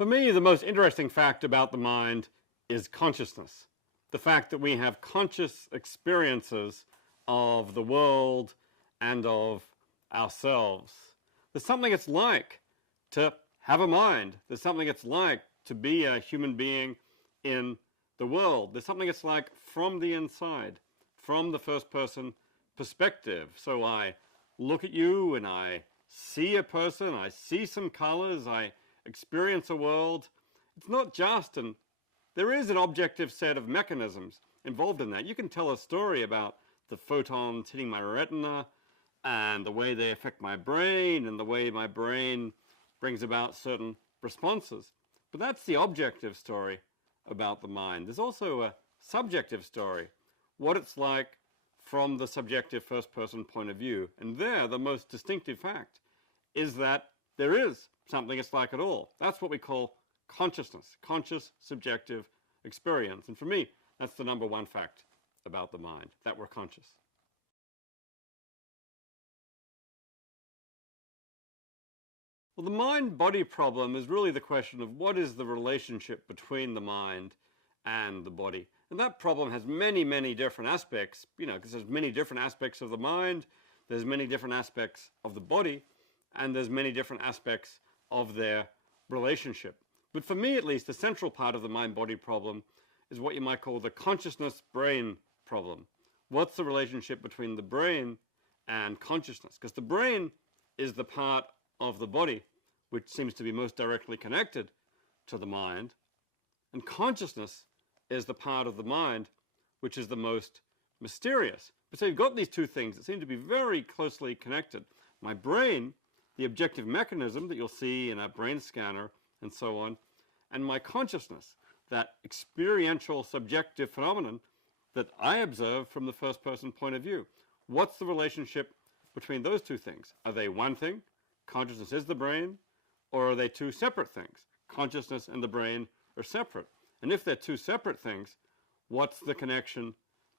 For me, the most interesting fact about the mind is consciousness. The fact that we have conscious experiences of the world and of ourselves. There's something it's like to have a mind. There's something it's like to be a human being in the world. There's something it's like from the inside, from the first person perspective. So I look at you and I see a person, I see some colors, I experience a world. It's not just, and there is an objective set of mechanisms involved in that. You can tell a story about the photons hitting my retina and the way they affect my brain and the way my brain brings about certain responses. But that's the objective story about the mind. There's also a subjective story, what it's like from the subjective first-person point of view. And there, the most distinctive fact is that there is something it's like at all. That's what we call consciousness, conscious subjective experience. And for me, that's the number one fact about the mind, that we're conscious. Well, the mind-body problem is really the question of what is the relationship between the mind and the body. And that problem has many, many different aspects, because there's many different aspects of the mind, there's many different aspects of the body, and there's many different aspects of their relationship. But for me, at least, the central part of the mind-body problem is what you might call the consciousness-brain problem. What's the relationship between the brain and consciousness? Because the brain is the part of the body which seems to be most directly connected to the mind, and consciousness is the part of the mind which is the most mysterious. But so you've got these two things that seem to be very closely connected. My brain, the objective mechanism that you'll see in a brain scanner and so on, and my consciousness, that experiential subjective phenomenon that I observe from the first person point of view. What's the relationship between those two things? Are they one thing? Consciousness is the brain, or are they two separate things? Consciousness and the brain are separate. And if they're two separate things, what's the connection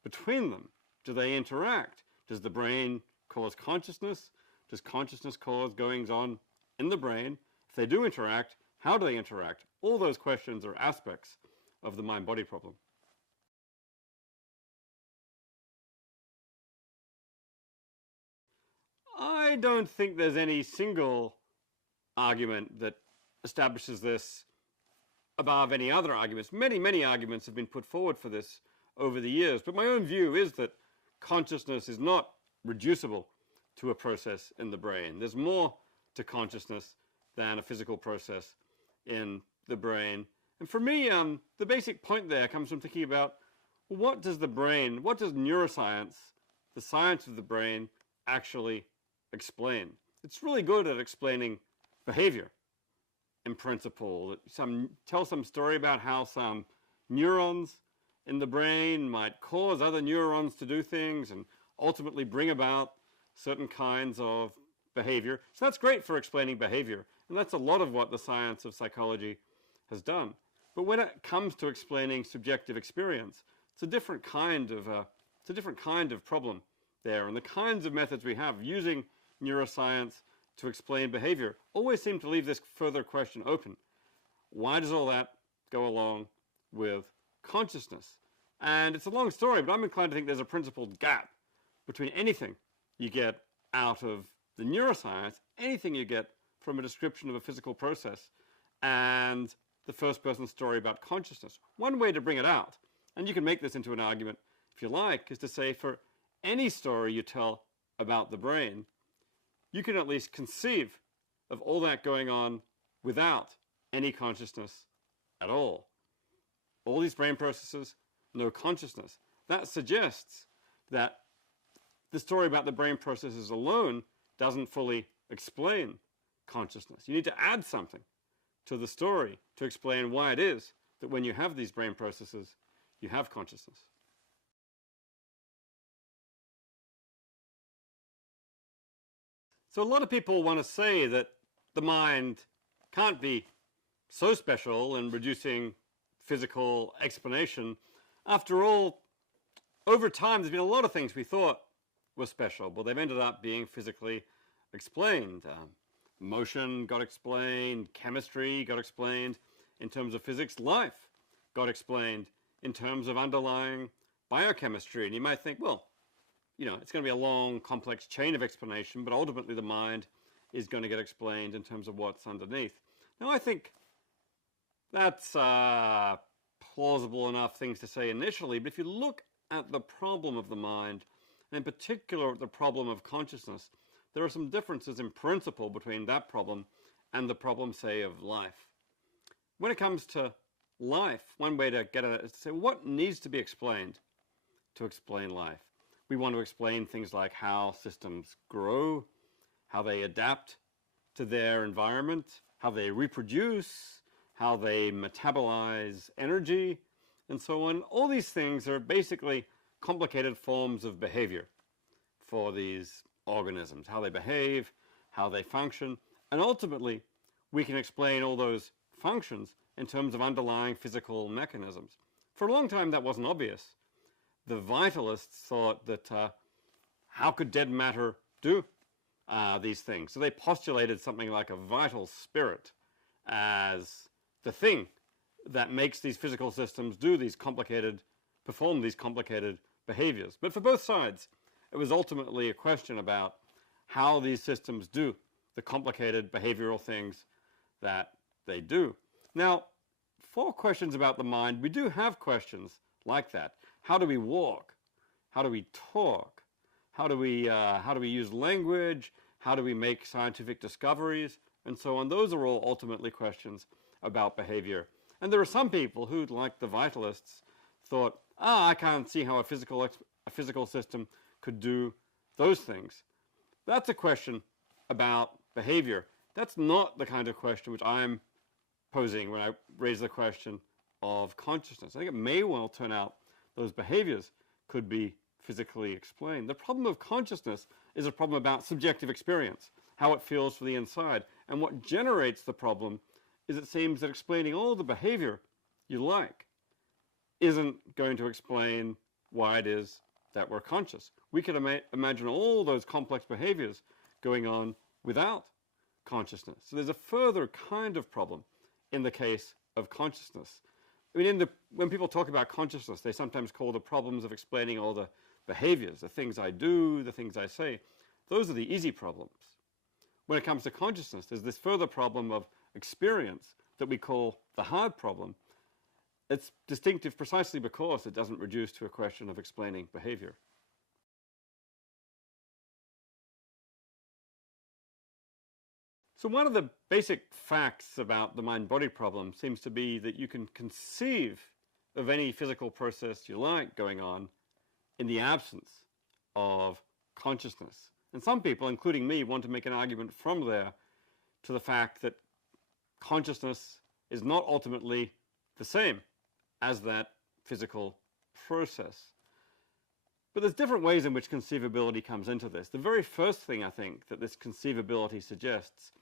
between them? Do they interact? Does the brain cause consciousness? Does consciousness cause goings on in the brain? If they do interact, how do they interact? All those questions are aspects of the mind-body problem. I don't think there's any single argument that establishes this above any other arguments. Many, many arguments have been put forward for this over the years, but my own view is that consciousness is not reducible to a process in the brain. There's more to consciousness than a physical process in the brain. And for me, the basic point there comes from thinking about what does the brain, what does neuroscience, the science of the brain, actually explain? It's really good at explaining behavior in principle. Tell some story about how some neurons in the brain might cause other neurons to do things and ultimately bring about certain kinds of behavior. So that's great for explaining behavior, and that's a lot of what the science of psychology has done. But when it comes to explaining subjective experience, it's a different kind of problem there, and the kinds of methods we have using neuroscience to explain behavior always seem to leave this further question open. Why does all that go along with consciousness? And it's a long story, but I'm inclined to think there's a principled gap between anything you get out of the neuroscience, anything you get from a description of a physical process, and the first person story about consciousness. One way to bring it out, and you can make this into an argument if you like, is to say for any story you tell about the brain, you can at least conceive of all that going on without any consciousness at all. All these brain processes, no consciousness. That suggests that the story about the brain processes alone doesn't fully explain consciousness. You need to add something to the story to explain why it is that when you have these brain processes, you have consciousness. So a lot of people want to say that the mind can't be so special in reducing physical explanation. After all, over time, there's been a lot of things we thought were special, but they've ended up being physically explained. Motion got explained, chemistry got explained, in terms of physics, life got explained in terms of underlying biochemistry. And you might think, well, it's going to be a long, complex chain of explanation, but ultimately the mind is going to get explained in terms of what's underneath. Now, I think that's plausible enough things to say initially, but if you look at the problem of the mind, and in particular the problem of consciousness, there are some differences in principle between that problem and the problem, say, of life. When it comes to life, one way to get at it is to say, what needs to be explained to explain life? We want to explain things like how systems grow, how they adapt to their environment, how they reproduce, how they metabolize energy, and so on. All these things are basically complicated forms of behavior for these organisms, how they behave, how they function, and ultimately we can explain all those functions in terms of underlying physical mechanisms. For a long time that wasn't obvious. The vitalists thought that how could dead matter do these things? So they postulated something like a vital spirit as the thing that makes these physical systems perform these complicated behaviors. But for both sides, it was ultimately a question about how these systems do the complicated behavioral things that they do. Now, for questions about the mind, we do have questions like that. How do we walk? How do we talk? How do we use language? How do we make scientific discoveries? And so on. Those are all ultimately questions about behavior. And there are some people who, like the vitalists, thought, I can't see how a physical system could do those things. That's a question about behavior. That's not the kind of question which I'm posing when I raise the question of consciousness. I think it may well turn out those behaviors could be physically explained. The problem of consciousness is a problem about subjective experience, how it feels for the inside. And what generates the problem is it seems that explaining all the behavior you like isn't going to explain why it is that we're conscious. We could imagine all those complex behaviors going on without consciousness. So there's a further kind of problem in the case of consciousness. I mean, when people talk about consciousness, they sometimes call the problems of explaining all the behaviors, the things I do, the things I say. Those are the easy problems. When it comes to consciousness, there's this further problem of experience that we call the hard problem. It's distinctive precisely because it doesn't reduce to a question of explaining behavior. So one of the basic facts about the mind-body problem seems to be that you can conceive of any physical process you like going on in the absence of consciousness. And some people, including me, want to make an argument from there to the fact that consciousness is not ultimately the same as that physical process. But there's different ways in which conceivability comes into this. The very first thing I think that this conceivability suggests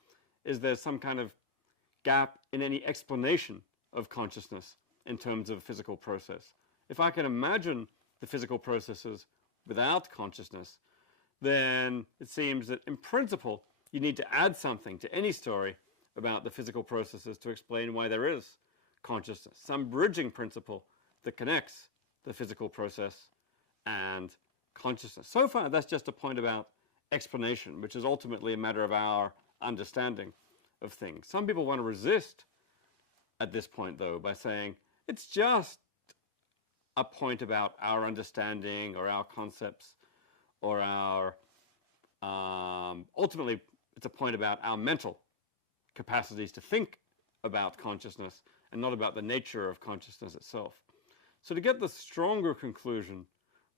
is there's some kind of gap in any explanation of consciousness in terms of a physical process. If I can imagine the physical processes without consciousness, then it seems that in principle you need to add something to any story about the physical processes to explain why there is consciousness, some bridging principle that connects the physical process and consciousness. So far, that's just a point about explanation, which is ultimately a matter of our understanding of things. Some people want to resist at this point, though, by saying it's just a point about our understanding or our concepts or our, ultimately, it's a point about our mental capacities to think about consciousness and not about the nature of consciousness itself. So to get the stronger conclusion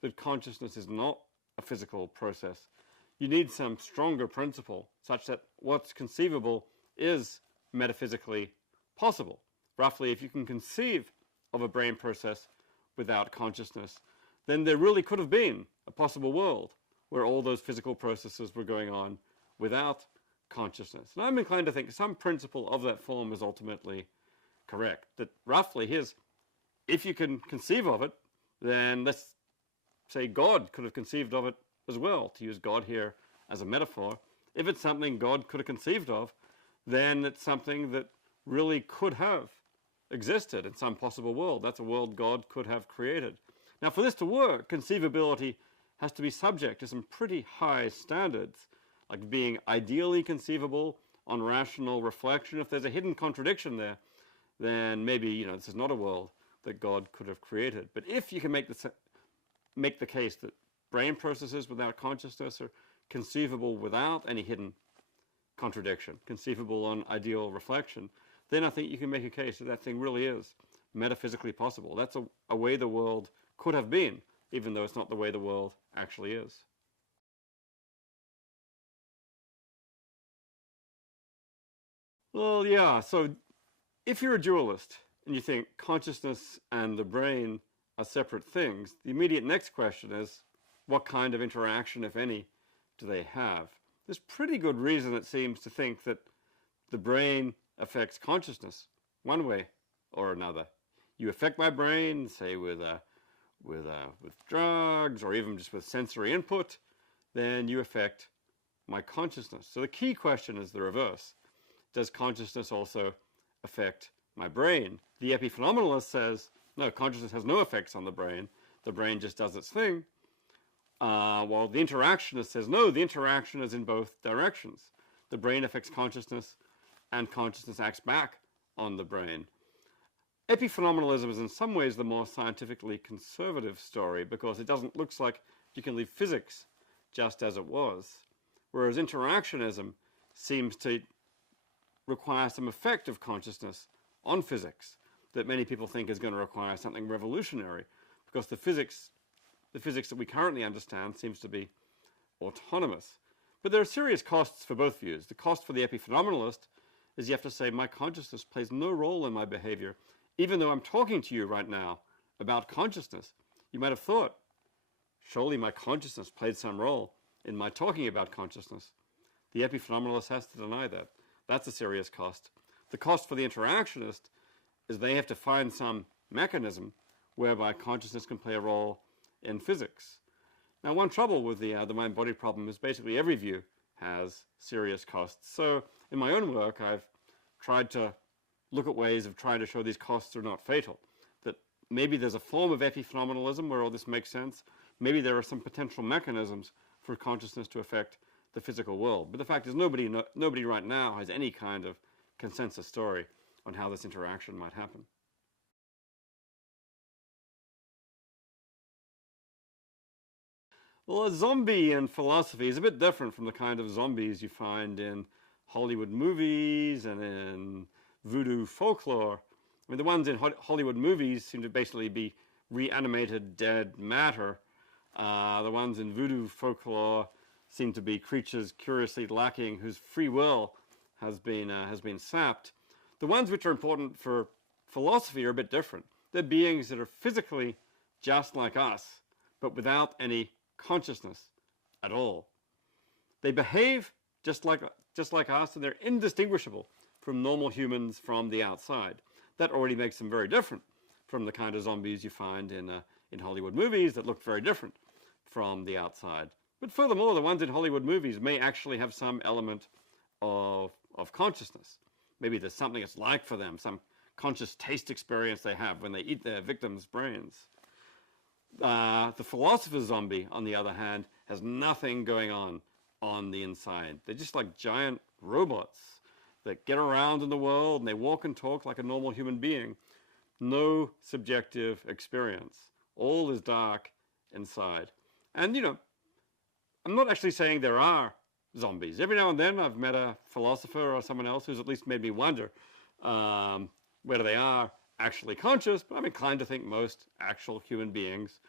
that consciousness is not a physical process, you need some stronger principle such that what's conceivable is metaphysically possible. Roughly, if you can conceive of a brain process without consciousness, then there really could have been a possible world where all those physical processes were going on without consciousness. And I'm inclined to think some principle of that form is ultimately correct. That roughly, if you can conceive of it, then let's say God could have conceived of it as well, to use God here as a metaphor. If it's something God could have conceived of, then it's something that really could have existed in some possible world. That's a world God could have created. Now, for this to work, conceivability has to be subject to some pretty high standards, like being ideally conceivable on rational reflection. If there's a hidden contradiction there, then maybe, this is not a world that God could have created. But if you can make the case that brain processes without consciousness are conceivable without any hidden contradiction, conceivable on ideal reflection, then I think you can make a case that that thing really is metaphysically possible. That's a way the world could have been, even though it's not the way the world actually is. Well, yeah, so if you're a dualist and you think consciousness and the brain are separate things, the immediate next question is, what kind of interaction, if any, do they have? There's pretty good reason, it seems, to think that the brain affects consciousness one way or another. You affect my brain, say with drugs or even just with sensory input, then you affect my consciousness. So the key question is the reverse. Does consciousness also affect my brain? The epiphenomenalist says, no, consciousness has no effects on the brain just does its thing. While the interactionist says, no, the interaction is in both directions. The brain affects consciousness, and consciousness acts back on the brain. Epiphenomenalism is in some ways the more scientifically conservative story, because it doesn't look like you can leave physics just as it was, whereas interactionism seems to require some effect of consciousness on physics that many people think is going to require something revolutionary, because the physics that we currently understand seems to be autonomous. But there are serious costs for both views. The cost for the epiphenomenalist is you have to say, my consciousness plays no role in my behavior, even though I'm talking to you right now about consciousness. You might have thought, surely my consciousness played some role in my talking about consciousness. The epiphenomenalist has to deny that. That's a serious cost. The cost for the interactionist is they have to find some mechanism whereby consciousness can play a role in physics. Now, one trouble with the mind-body problem is basically every view has serious costs. So in my own work, I've tried to look at ways of trying to show these costs are not fatal, that maybe there's a form of epiphenomenalism where all this makes sense. Maybe there are some potential mechanisms for consciousness to affect the physical world. But the fact is nobody right now has any kind of consensus story on how this interaction might happen. Well, a zombie in philosophy is a bit different from the kind of zombies you find in Hollywood movies and in voodoo folklore. I mean, the ones in Hollywood movies seem to basically be reanimated dead matter. The ones in voodoo folklore seem to be creatures curiously lacking whose free will has been sapped. The ones which are important for philosophy are a bit different. They're beings that are physically just like us, but without any consciousness at all. They behave just like us, and they're indistinguishable from normal humans from the outside. That already makes them very different from the kind of zombies you find in Hollywood movies that look very different from the outside. But furthermore, the ones in Hollywood movies may actually have some element of consciousness. Maybe there's something it's like for them, some conscious taste experience they have when they eat their victims' brains. The philosopher's zombie, on the other hand, has nothing going on the inside. They're just like giant robots that get around in the world and they walk and talk like a normal human being. No subjective experience. All is dark inside. And, I'm not actually saying there are zombies. Every now and then I've met a philosopher or someone else who's at least made me wonder whether they are actually conscious, but I'm inclined to think most actual human beings,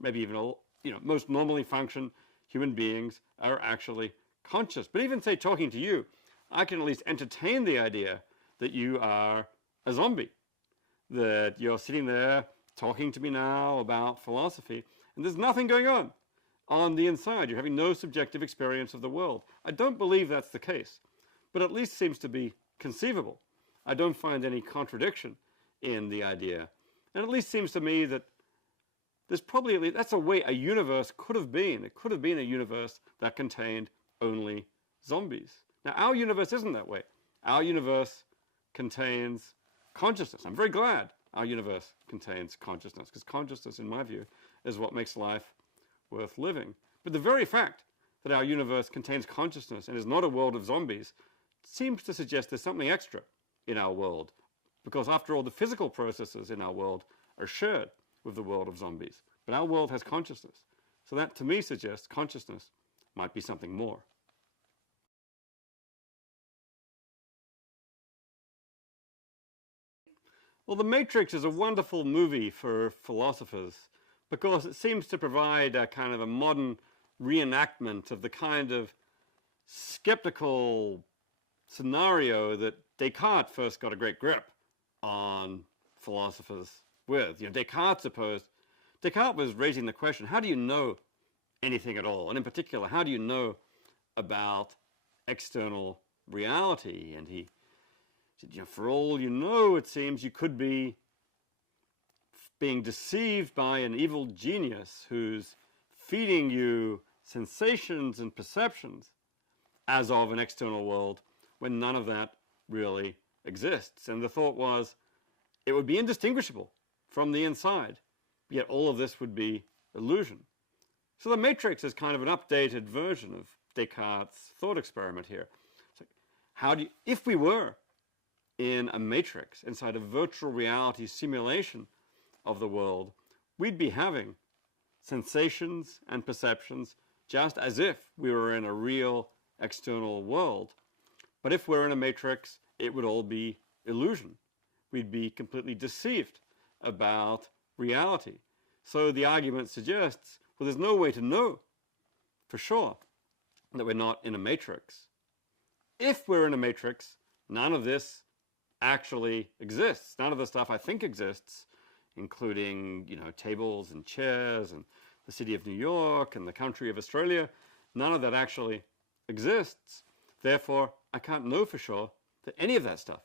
maybe even most normally function human beings, are actually conscious. But even, say, talking to you, I can at least entertain the idea that you are a zombie, that you're sitting there talking to me now about philosophy, and there's nothing going on the inside. You're having no subjective experience of the world. I don't believe that's the case, but at least seems to be conceivable. I don't find any contradiction in the idea. And at least seems to me that there's probably, that's a way a universe could have been. It could have been a universe that contained only zombies. Now, our universe isn't that way. Our universe contains consciousness. I'm very glad our universe contains consciousness, because consciousness, in my view, is what makes life worth living. But the very fact that our universe contains consciousness and is not a world of zombies seems to suggest there's something extra in our world, because after all, the physical processes in our world are shared with the world of zombies. But our world has consciousness. So that, to me, suggests consciousness might be something more. Well, The Matrix is a wonderful movie for philosophers because it seems to provide a kind of a modern reenactment of the kind of skeptical scenario that Descartes first got a great grip on philosophers with. Descartes was raising the question, how do you know anything at all? And in particular, how do you know about external reality? And he said, for all you know, it seems you could be being deceived by an evil genius who's feeding you sensations and perceptions as of an external world when none of that really exists. And the thought was, it would be indistinguishable from the inside, yet all of this would be illusion. So the Matrix is kind of an updated version of Descartes' thought experiment here. So if we were in a matrix, inside a virtual reality simulation of the world, we'd be having sensations and perceptions just as if we were in a real external world. But if we're in a matrix, it would all be illusion. We'd be completely deceived about reality. So the argument suggests, well, there's no way to know for sure that we're not in a matrix. If we're in a matrix, none of this actually exists. None of the stuff I think exists, including, tables and chairs and the city of New York and the country of Australia, none of that actually exists. Therefore, I can't know for sure that any of that stuff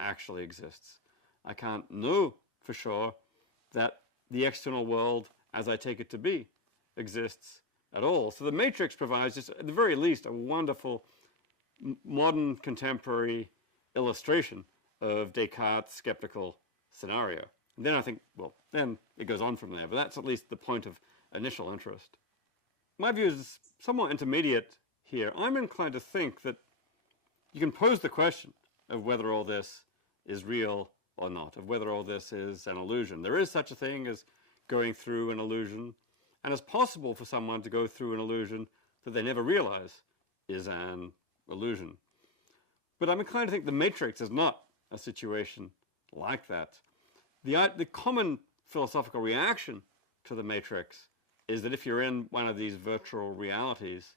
actually exists. I can't know for sure that the external world, as I take it to be, exists at all. So the Matrix provides, just at the very least, a wonderful modern contemporary illustration of Descartes' skeptical scenario. And then I think, well, then it goes on from there, but that's at least the point of initial interest. My view is somewhat intermediate here. I'm inclined to think that you can pose the question of whether all this is real or not, of whether all this is an illusion. There is such a thing as going through an illusion, and it's possible for someone to go through an illusion that they never realize is an illusion. But I'm inclined to think the Matrix is not a situation like that. The common philosophical reaction to the Matrix is that if you're in one of these virtual realities,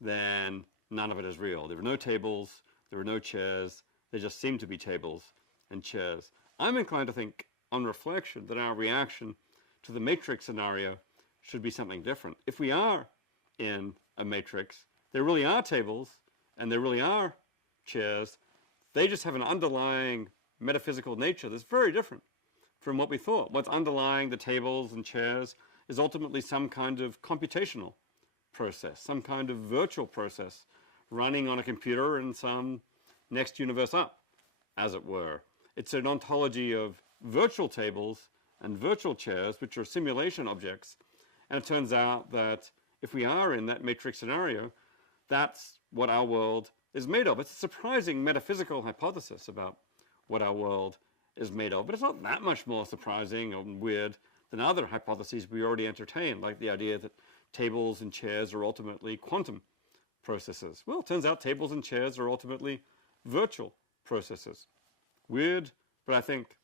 then none of it is real. There are no tables, there are no chairs, there just seem to be tables and chairs. I'm inclined to think, on reflection, that our reaction to the Matrix scenario should be something different. If we are in a Matrix, there really are tables and there really are chairs. They just have an underlying metaphysical nature that's very different from what we thought. What's underlying the tables and chairs is ultimately some kind of computational process, some kind of virtual process running on a computer in some next universe up, as it were. It's an ontology of virtual tables and virtual chairs, which are simulation objects. And it turns out that if we are in that matrix scenario, that's what our world is made of. It's a surprising metaphysical hypothesis about what our world is made of, but it's not that much more surprising or weird than other hypotheses we already entertain, like the idea that tables and chairs are ultimately quantum processes. Well, it turns out tables and chairs are ultimately virtual processes. Weird, but I think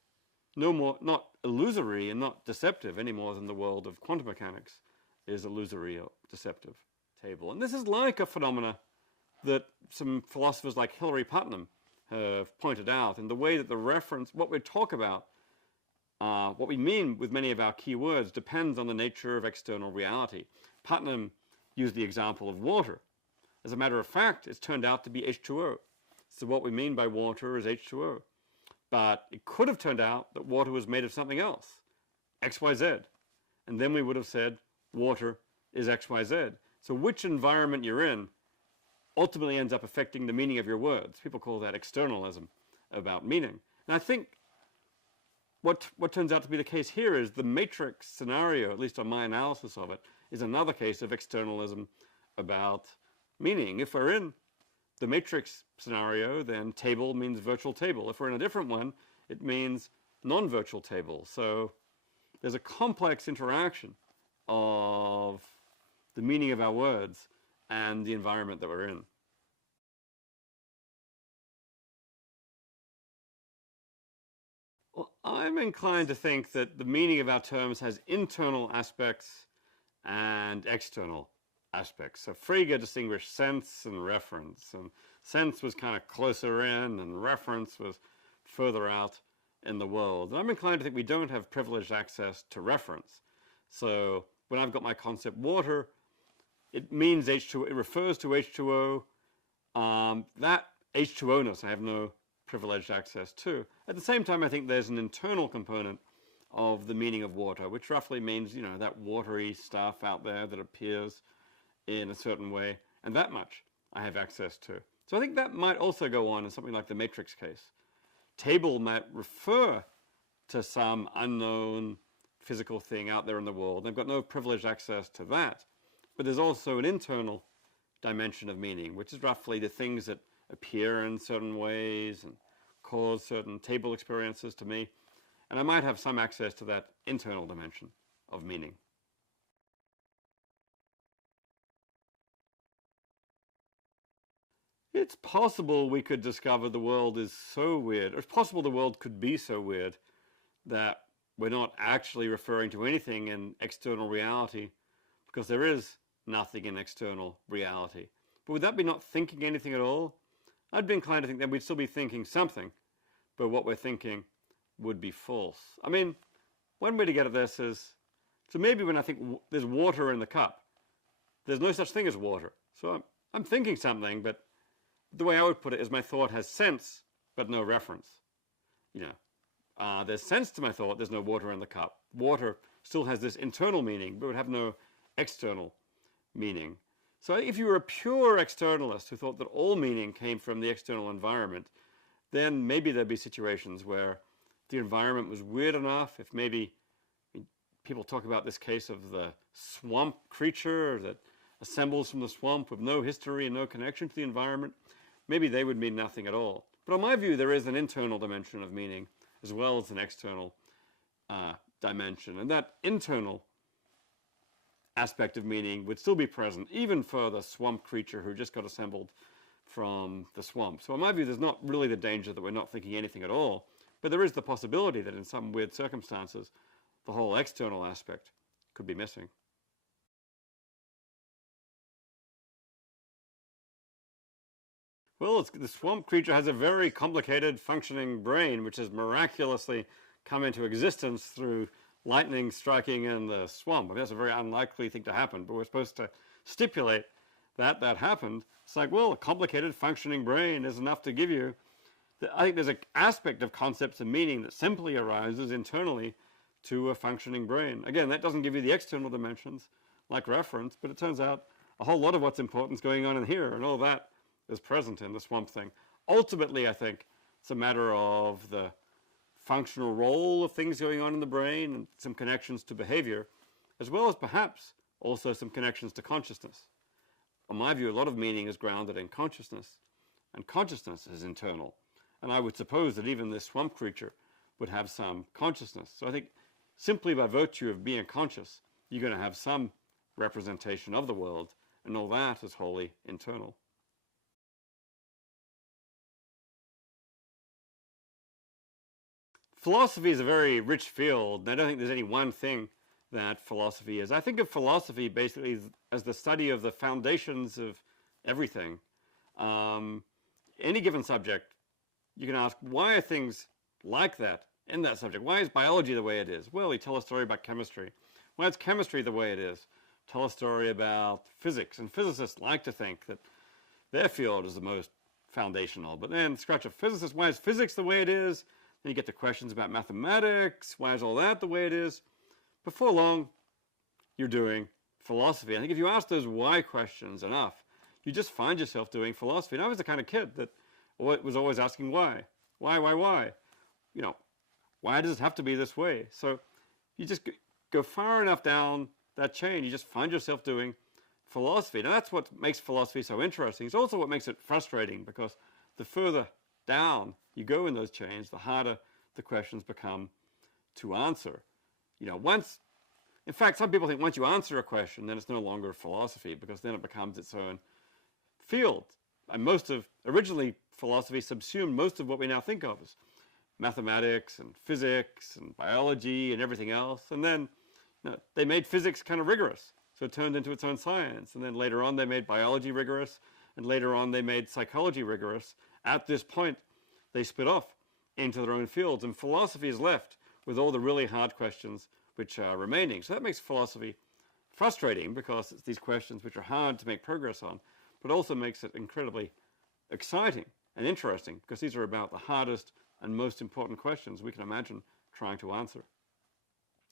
no more, not illusory and not deceptive any more than the world of quantum mechanics is illusory or deceptive table. And this is like a phenomena that some philosophers like Hilary Putnam have pointed out in the way that the reference, what we talk about, what we mean with many of our key words depends on the nature of external reality. Putnam used the example of water. As a matter of fact, it's turned out to be H2O. So what we mean by water is H2O. But it could have turned out that water was made of something else, XYZ. And then we would have said water is XYZ. So which environment you're in ultimately ends up affecting the meaning of your words. People call that externalism about meaning. And I think what turns out to be the case here is the matrix scenario, at least on my analysis of it, is another case of externalism about meaning. If we're in the matrix scenario, then table means virtual table. If we're in a different one, it means non-virtual table. So there's a complex interaction of the meaning of our words and the environment that we're in. Well, I'm inclined to think that the meaning of our terms has internal aspects and external aspects. So Frege distinguished sense and reference, and sense was kind of closer in and reference was further out in the world. And I'm inclined to think we don't have privileged access to reference. So when I've got my concept water, it means H2O, it refers to H2O. That H2O-ness I have no privileged access to. At the same time, I think there's an internal component of the meaning of water, which roughly means, that watery stuff out there that appears in a certain way, and that much I have access to. So I think that might also go on in something like the matrix case. Table might refer to some unknown physical thing out there in the world. They've got no privileged access to that. But there's also an internal dimension of meaning, which is roughly the things that appear in certain ways and cause certain table experiences to me. And I might have some access to that internal dimension of meaning. It's possible we could discover the world is so weird, or it's possible the world could be so weird that we're not actually referring to anything in external reality because there is nothing in external reality. But would that be not thinking anything at all? I'd be inclined to think that we'd still be thinking something, but what we're thinking would be false. I mean, one way to get at this is, so maybe when I think there's water in the cup, there's no such thing as water. So I'm thinking something, but the way I would put it is my thought has sense, but no reference. There's sense to my thought, there's no water in the cup. Water still has this internal meaning, but would have no external meaning. So if you were a pure externalist who thought that all meaning came from the external environment, then maybe there'd be situations where the environment was weird enough, if maybe people talk about this case of the swamp creature that assembles from the swamp with no history and no connection to the environment, maybe they would mean nothing at all. But in my view, there is an internal dimension of meaning as well as an external dimension. And that internal aspect of meaning would still be present, even for the swamp creature who just got assembled from the swamp. So in my view, there's not really the danger that we're not thinking anything at all, but there is the possibility that in some weird circumstances, the whole external aspect could be missing. Well, the swamp creature has a very complicated functioning brain, which has miraculously come into existence through lightning striking in the swamp. I mean, that's a very unlikely thing to happen, but we're supposed to stipulate that that happened. It's like, well, a complicated functioning brain is enough to give you. I think there's an aspect of concepts and meaning that simply arises internally to a functioning brain. Again, that doesn't give you the external dimensions like reference, but it turns out a whole lot of what's important is going on in here, and all that is present in the swamp thing. Ultimately, I think it's a matter of the functional role of things going on in the brain and some connections to behavior, as well as perhaps also some connections to consciousness. In my view, a lot of meaning is grounded in consciousness, and consciousness is internal. And I would suppose that even this swamp creature would have some consciousness. So I think simply by virtue of being conscious, you're going to have some representation of the world, and all that is wholly internal. Philosophy is a very rich field, and I don't think there's any one thing that philosophy is. I think of philosophy basically as the study of the foundations of everything. Any given subject, you can ask, why are things like that in that subject? Why is biology the way it is? Well, you tell a story about chemistry. Why is chemistry the way it is? Tell a story about physics. And physicists like to think that their field is the most foundational. But then scratch a physicist, why is physics the way it is? Then you get to questions about mathematics. Why is all that the way it is? Before long, you're doing philosophy. I think if you ask those why questions enough, you just find yourself doing philosophy. And I was the kind of kid that was always asking why. Why? You know, Why does it have to be this way? So you just go far enough down that chain, you just find yourself doing philosophy. Now that's what makes philosophy so interesting. It's also what makes it frustrating, because the further down you go in those chains, the harder the questions become to answer. In fact, some people think once you answer a question, then it's no longer philosophy, because then it becomes its own field. And originally philosophy subsumed most of what we now think of as mathematics and physics and biology and everything else. And then they made physics kind of rigorous, so it turned into its own science. And then later on they made biology rigorous, and later on they made psychology rigorous. At this point, they split off into their own fields, and philosophy is left with all the really hard questions which are remaining. So that makes philosophy frustrating, because it's these questions which are hard to make progress on, but also makes it incredibly exciting and interesting, because these are about the hardest and most important questions we can imagine trying to answer.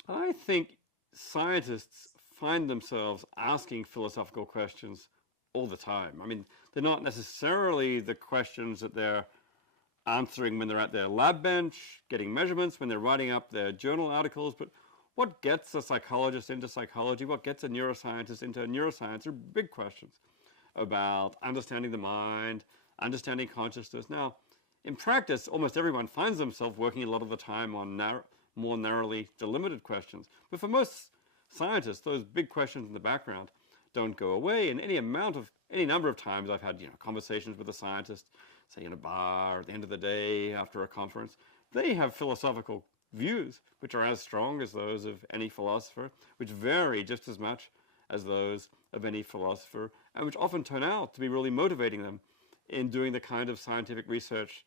I think scientists find themselves asking philosophical questions all the time. I mean, they're not necessarily the questions that they're answering when they're at their lab bench, getting measurements, when they're writing up their journal articles, but what gets a psychologist into psychology, what gets a neuroscientist into neuroscience are big questions about understanding the mind, understanding consciousness. Now, in practice, almost everyone finds themselves working a lot of the time on more narrowly delimited questions. But for most scientists, those big questions in the background don't go away. And any number of times I've had conversations with a scientist, say in a bar at the end of the day after a conference, they have philosophical views which are as strong as those of any philosopher, which vary just as much as those of any philosopher, and which often turn out to be really motivating them in doing the kind of scientific research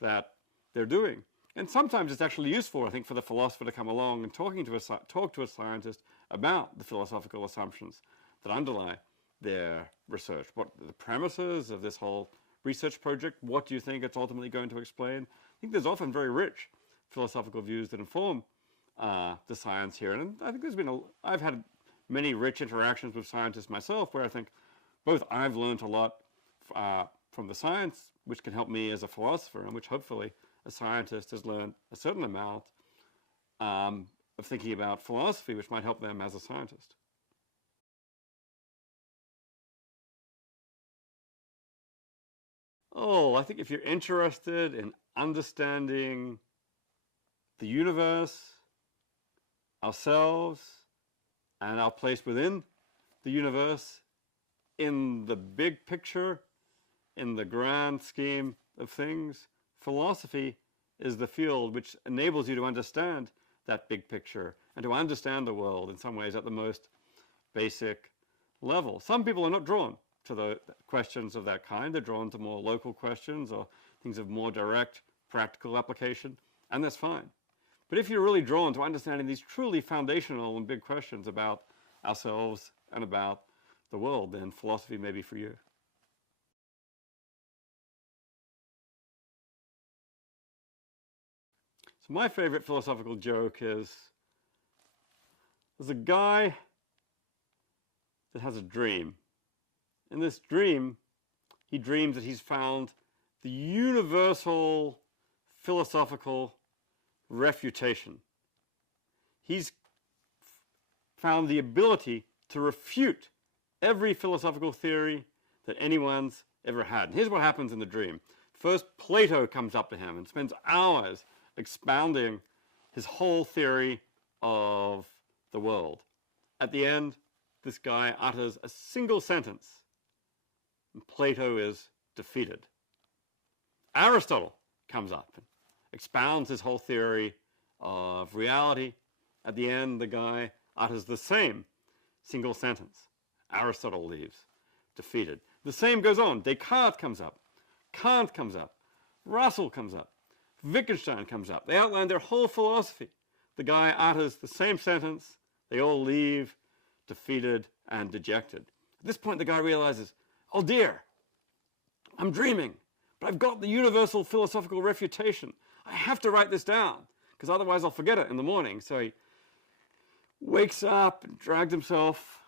that they're doing. And sometimes it's actually useful, I think, for the philosopher to come along and talk to a scientist about the philosophical assumptions that underlie their research. What are the premises of this whole research project? What do you think it's ultimately going to explain? I think there's often very rich philosophical views that inform the science here. And I think I've had many rich interactions with scientists myself, where I think both I've learned a lot from the science, which can help me as a philosopher, and which hopefully a scientist has learned a certain amount of thinking about philosophy, which might help them as a scientist. I think if you're interested in understanding the universe, ourselves, and our place within the universe, in the big picture, in the grand scheme of things, philosophy is the field which enables you to understand that big picture and to understand the world in some ways at the most basic level. Some people are not drawn to the questions of that kind. They're drawn to more local questions or things of more direct practical application, and that's fine. But if you're really drawn to understanding these truly foundational and big questions about ourselves and about the world, then philosophy may be for you. So my favorite philosophical joke is, there's a guy that has a dream. In this dream, he dreams that he's found the universal philosophical refutation. He's found the ability to refute every philosophical theory that anyone's ever had. And here's what happens in the dream. First, Plato comes up to him and spends hours expounding his whole theory of the world. At the end, this guy utters a single sentence, and Plato is defeated. Aristotle comes up and expounds his whole theory of reality. At the end, the guy utters the same single sentence. Aristotle leaves, defeated. The same goes on. Descartes comes up. Kant comes up. Russell comes up. Wittgenstein comes up. They outline their whole philosophy. The guy utters the same sentence. They all leave, defeated and dejected. At this point, the guy realizes, oh dear, I'm dreaming, but I've got the universal philosophical refutation. I have to write this down, because otherwise I'll forget it in the morning. So he wakes up and drags himself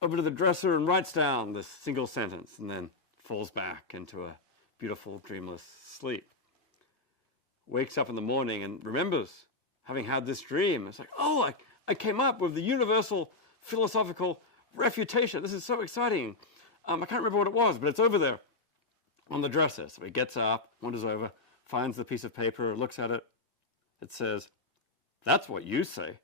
over to the dresser and writes down this single sentence, and then falls back into a beautiful, dreamless sleep. wakes up in the morning and remembers having had this dream. It's like, oh, I came up with the universal philosophical refutation. This is so exciting. I can't remember what it was, but it's over there on the dresser. So he gets up, wanders over, finds the piece of paper, looks at it. It says, that's what you say.